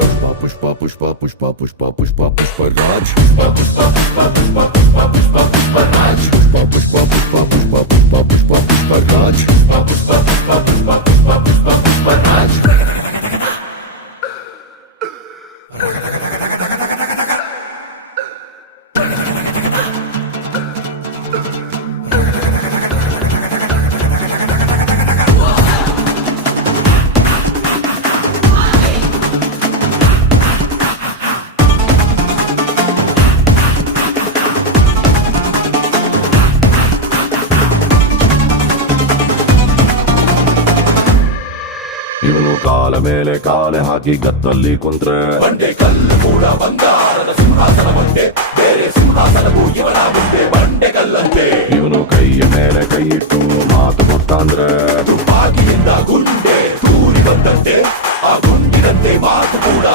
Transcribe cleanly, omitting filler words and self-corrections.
पुष्पा पुष्पा पुष्पा पुष्पा पुष्पा पुष्पराज पुष्पा पुष्पा पुष्पा पुष्पा पुष्पा पुष्पा पुष्पराज पुष्पा पुष्पा पुष्पा पुष्पा पुष्पा पुष्पा पुष्पराज पुष्पा पुष्पा पुष्पा पुष्पा पुष्पा पुष्पा पुष्पराज ಇವನು ಕಾಲ ಮೇಲೆ ಕಾಲೆ ಹಾಕಿ ಗತ್ತಲ್ಲಿ ಕುಂತ್ರೆ ಬಂಡೆ ಕಲ್ಲು ಕೂಡ ಬಂಗಾರದ ಸಿಂಹಾಸನ ಬಂಡೆ ಬೇರೆ ಸಿಂಹಾಸನವು ಇವನ ಮುಂದೆ ಬಂಡೆ ಕಲ್ಲಂತೆ ಇವನು ಕೈಯ ಮೇಲೆ ಕೈ ಇಟ್ಟು ಮಾತು ಕೊಟ್ಟಂದ್ರೆ ತುಪಾಕಿಯಿಂದ ಗುಂಡೆ ತೂರಿ ಬಂದಂತೆ ಆ ಗುಂಡಿನಂತೆ ಮಾತು ಕೂಡ